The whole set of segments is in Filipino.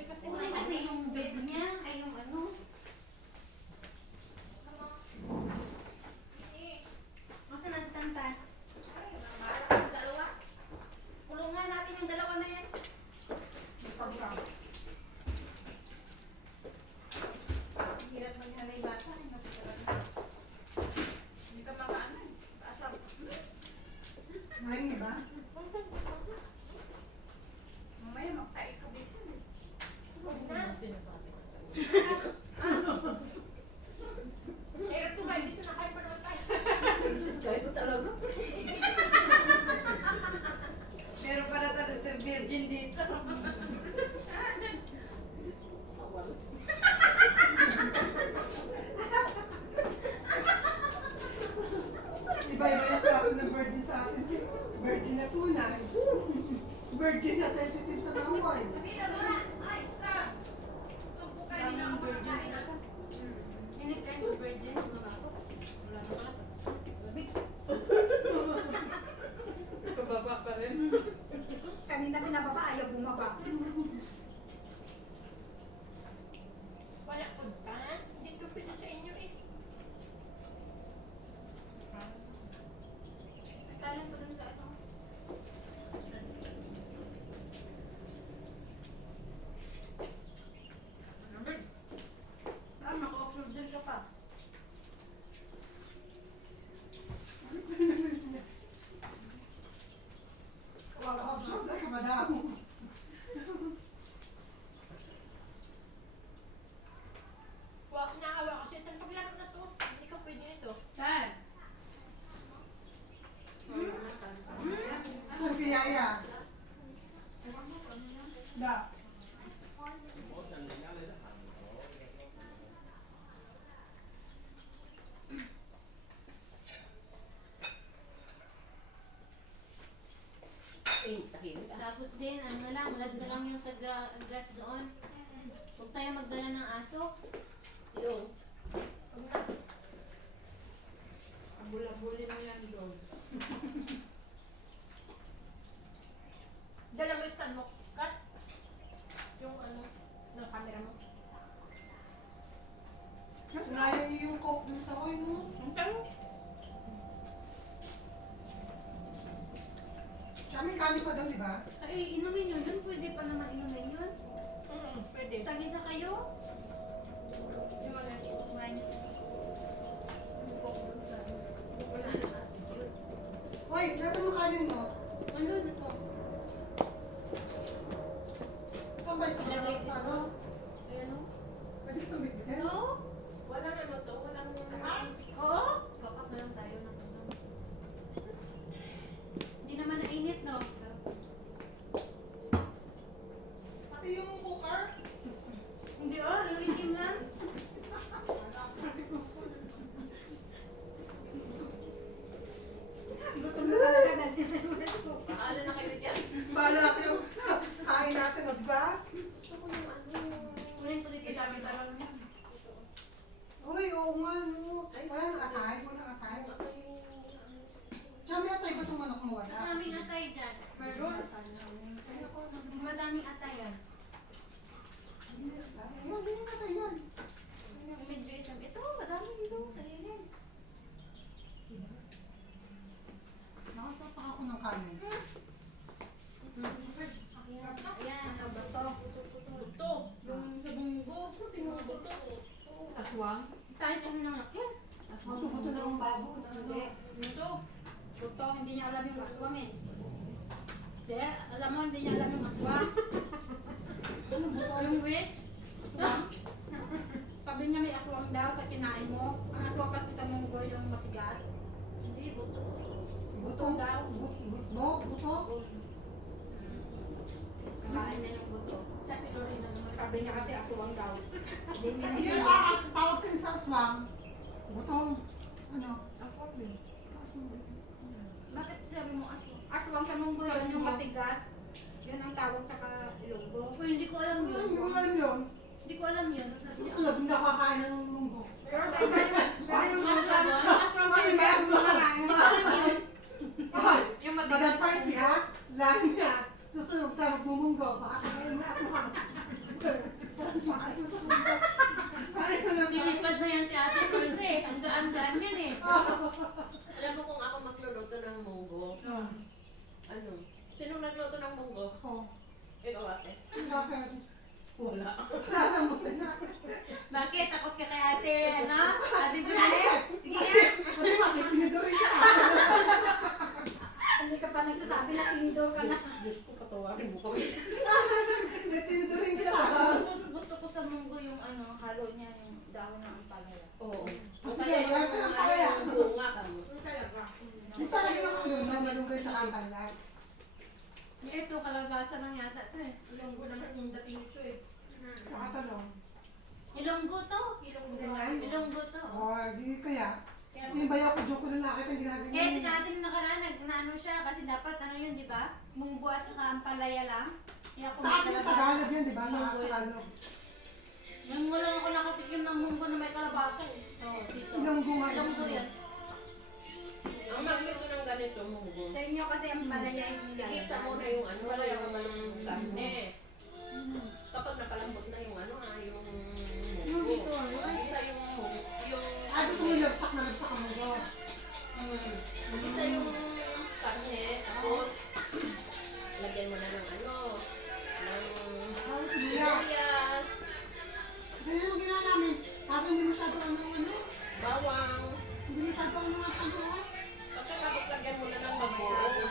Kasi yung bed niya, ay yung ano. Nasaan na si Tantan? Dalawa. Kulungan natin yung dalawa na yan. Hirap maghanay bata. Hindi ka makaano. Asap. Nahingi ba? Mamaya magtayo ka dito. Sinasabi ko. Hirap tumayo dito na kayo panood tayo. Isip kayo talaga. Meron pa na tayo sa virgin dito. Iba-iba yung klase ng virgin sa atin. Virgin na tunay. Virgin na sensitive sa mga words. Sabihin na doon na. Ay, Sam! Gusto po kayo Sabi na ng ako virgin makain na ako. Hindi kayo virgin. Ano nga ako? Wala na pala. Labig. Kababa pa rin. Kanina pinababa, ayaw bumaba. Wala punta. Dito pwede sa inyo eh. Kalan ko dun sa ano. Ah, naka-observe din ka pa. Naka-observe dahil kamadamo. Wag naawa kasi itong paglaro na to. Hindi ka pwede nito. Saan? Ang kiyaya. Da. Tapos din, ano na lang, last na lang yung sa grass doon. Huwag tayo magdala ng aso. Yo. Huwag na. Abula-buli mo yan doon. Dala mo yung stand mo. Cut. Yung ano, ng camera mo. Sinayang niyo yung coke dun sa oil mo. Ang taro. Siya may kanin pa daw, di ba? Ay, inumin nyo yun. Pwede pa naman inumin yun. Pwede. Tag-isa kayo. Yung mga wine. Wala na acid yun. Hoy, nasa mo kanin mo? Ano na to? Saan ba yung Ilagay sa ano? Ayan o. Pwede tumigil? Oo? Walang ano to, walang Oo? Papak na lang tayo ng ano. Hindi naman nainit, no? Pati yung cooker? Hindi yung itim lang. Gutom na talaga natin. Paalo na kayo dyan. Bahala kayo. Kain natin, o, di ba? Gusto ko yung ano. Kunin ko dito. Kita-kita lang yan. Uy, oo nga, no. Walang atay, walang atay. Tsaka may atay ba itong manok mo? Wala. Maraming atay dyan. Meron. Atay namin. Ay, ako, Madaming atay yan. hindi atay. Ayun, hindi yung atay yan. Medyo itim. Ito, madami dito sa ilin. Nakatapak ako ng kanin. Ayan, ang bato. Buto. Yung sa bunggo. Tingnan mo buto. aswang. Tayo kami ng laki. Buto-buto na ang babo. Na, ano. Hindi. Buto. Buto, hindi niya alam yung aswang eh. Hindi, alam mo, hindi niya alam yung aswang. Ano buto? Yung witch, aswang. Sabi niya may aswang daw sa kinain mo. Ang aswang kasi sa munggo yung matigas. Hindi, buto. Buto daw. Buto? Kakain niya yung buto. Sa Filorina naman. Sabi niya kasi aswang daw. Sige, tawag sa'yo sa aswang. Butong. Ano? Aswang din. Bakit sabi mo aso? Aswang sa munggo yun yung matigas. Yun ang tawag sa Ilonggo. Uy, hindi ko alam yun. Ano yun? Hindi ko alam yun. Susunod, hindi nakakain ng munggo. Pero tayo sa aswang pa doon. Aswang pa Ay, yung may aswang na lang. Hindi ko alam yun. Ay, Yung Madam matigas na Persia, lagi niya. Susunod tayo magmumunggo. Baka kayo na aswang. Bakit mo sa mundo? Ayaw mo naman. Nilipad na yan si Ate Lourdes eh. Ang gaan-gaan yan eh. Alam mo kung ako magluluto ng munggo, ano? Sino nagluto ng munggo? Oh, Ikaw ate. bakit? Wala. Wala mo na. Bakit? Takot ka kay Ate, ano? Ate Juliet? Sige nga. Kasi bakit tinidorin ka? Hindi ka pa nagsasabi na tinidor ka na. Diyos ko, patawarin mo kami. Tinidorin ka. Gusto ko sa munggo yung ano, halo niya yung dahon ng ampalaya. Oo. Sige, wala ka ng palaya. Yung bunga ka mo. Ano talaga? Yung talaga yung ano, no, malunggay sa kampalan. Ito, kalabasa lang yata ito eh. Ilonggo naman yung dating ito eh. Nakatanong. Ilonggo to. Ilonggo Ganyan. Ilonggo to. Oh, di kaya. Kasi yung bayaw ko, joke ko na nakita ang ginagawa Eh, si Ate nung nakaraan, naano siya, kasi dapat ano yun, di ba? Munggo at saka ampalaya lang. Kaya ako Sa akin yung Tagalog yun, di ba? Munggo yun. Nakakatalog. Nang wala ako nakatikim ng munggo na may kalabasa eh. Oo, dito. Ilonggo nga. Ilonggo yan. Ang magluto ng ganito munggo. Sa inyo kasi ang palaya yung nilalagay. Igisa mo na yung ano, yung karne. Kapag napalambot na yung ano yung Yung dito, munggo. ano? Igisa yung Ah, gusto mo labsak na labsak ang mga. Igisa yung karne, tapos lagyan mo na ng ano, ng sibuyas, Ganyan yung ginawa namin. Kaso hindi masyado ano. bawang. Hindi masyado ano. Pagkatapos lagyan mo na ng bagoong.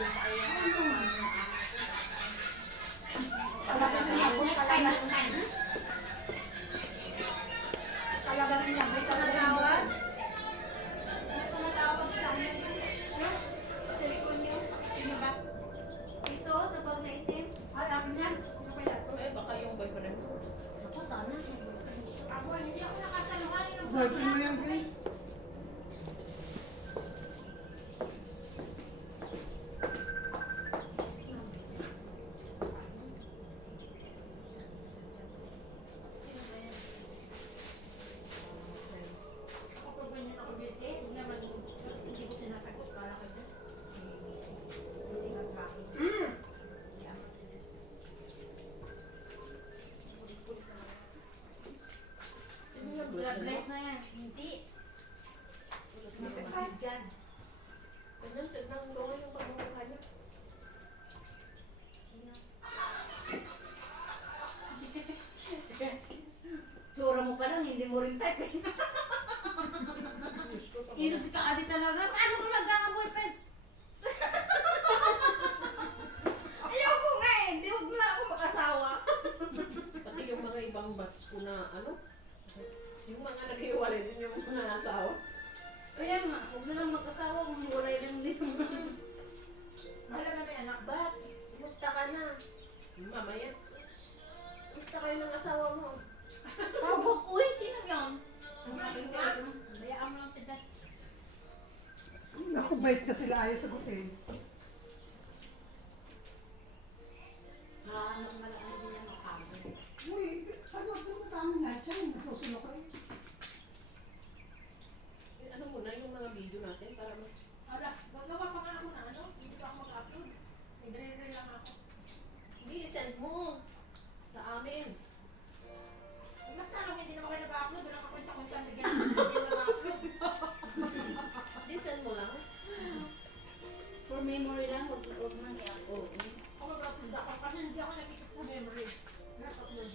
Talagang nilagay talaga. Tumatawag? May tumatawag sa amin. Cellphone niyo. Sino ba? Dito, sa bag na itim. Ay, amin yan. Sino kaya to? Eh, baka yung boyfriend ko. Ako sana. Ako, hindi ako nakasaluhan ng Boyfriend mo yan, Grace? Ako pag ganyan ako busy, huwag naman hindi ko sinasagot. Kala ko dyan. Busy. Busy kang kain. Yeah. Pulis-pulis na ako. Sino yung Blood boyfriend light mo? na yan. Hindi. Ganun, Mapapagyan. tignan ko yung pagmumukha niya. Sino? Sura mo pa lang, hindi mo rin type eh. Diyos ko, Inos ka adi talaga. Paano ka magkaka-boyfriend? Ayaw ko nga eh. Hindi huwag na ako makasawa. Pati yung mga ibang batch ko na ano, yung mga naghiwalay din yung mga asawa. Kaya nga, huwag na lang mag-asawa kung hiwalay lang din. Mahalaga may anak. Batch, kumusta ka na? Mamaya. Kumusta kayo ng asawa mo? Tawag, uy, sino yun? Bayaan mo lang si Dad. Ako, bait ka sila ayaw sagutin. Ano malakas din niya makaboy. Uy, panood mo sa amin lahat yan. Nagsusunod ko eh. Ano muna yung mga video natin para Hala, gagawa pa nga ako na ano. Hindi pa ako mag-upload. Nagre-re lang ako. hindi send mo sa amin. Mas na lang hindi naman kayo nag-upload. Wala ka kwenta-kwenta. Bigyan ako hindi nag-upload. Hindi send mo lang. For memory lang, huwag nang i-upload. Oo. Ako mag-upload ako kasi hindi ako nakikip sa memory. Nag-upload.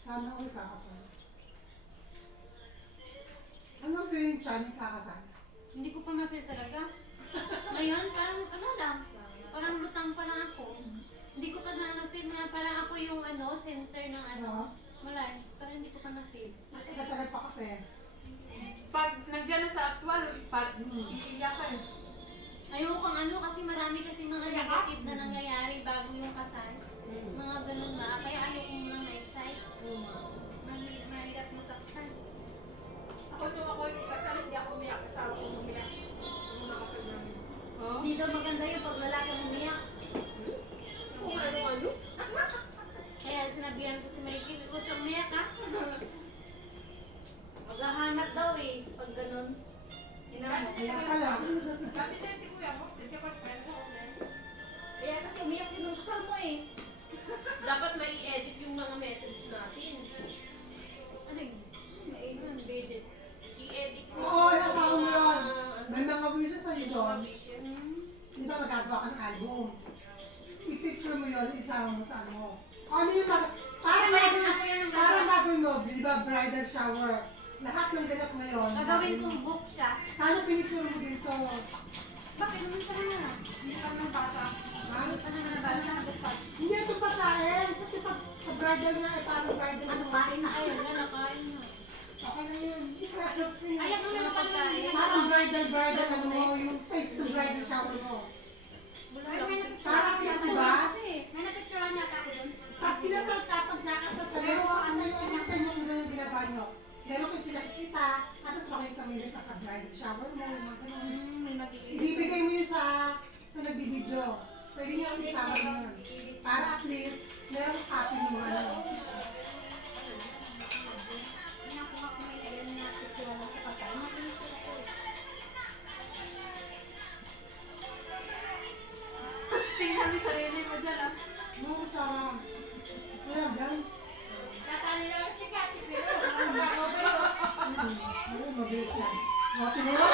Sana ako'y kakasal. Ano feeling Chani kakasal? Hindi ko pa ma-feel talaga. Ngayon, parang ano lang. Parang lutang pa lang ako. Hindi ko pa na-feel na parang ako yung ano, center ng ano. Wala eh. Parang hindi ko pa na-feel. Tagal-tagal pa kasi. Pag nandiyan na sa actual, iiyakan. Ayoko kang ano kasi marami kasi mga negative na nangyayari bago yung kasal. Mga ganun ba? Kaya ayoko muna na-excite. Mahirap masaktan. Ako nung ako yung kasal, hindi ako umiyak. Kasama ko umiyak. Nung nakapag namin. Hindi daw maganda yung pag lalaki ang umiyak. Kung ano-ano. Kaya sinabihan ko si Michael, huwag kang umiyak ha. Maghahanap daw eh, pag ganun. Yun ang Kaya pala. Dati din si kuya mo, hindi ka pa friend ko. gagawa ka ng album. I-picture mo yun, isama mo sa ano mo. Ano yung parang gagawin mo, di ba, bridal shower. Lahat ng ganap ngayon. Gagawin kong book siya. Sana pinicture mo dito. Bakit naman sa na? Hindi pa naman bata. Ha? Ano na nabasa na bukpat? Hindi ito pagkain. Kasi pag bridal nga, parang bridal. Ano kain na? Ay, wala na kain na. Okay na yun. Ay, ako na pagkain. Parang bridal, ano mo, yung face to bridal shower mo. Parang yes, di ba? May napicturean niya ako doon. Pag kinasal ka, pag nakasal ka, pero ano yung sa inyo kung gano'n ginagawa nyo? Pero kung pinakikita, at tapos makikita mo yung kaka-bridal shower mo, mga ganun. May magiging. Ibibigay mo yun sa nagbibideo. Pwede niya kasi isama mo yun. Para at least, meron copy mo ano. Nakuha ko may ayun na picture mo sa pagkain. Tingnan mo sarili mo dyan ah. No, tsara. Kaya, yan. Tatali lang si Kasi pero. Ano ba ako? Mabilis yan. O, tingnan mo.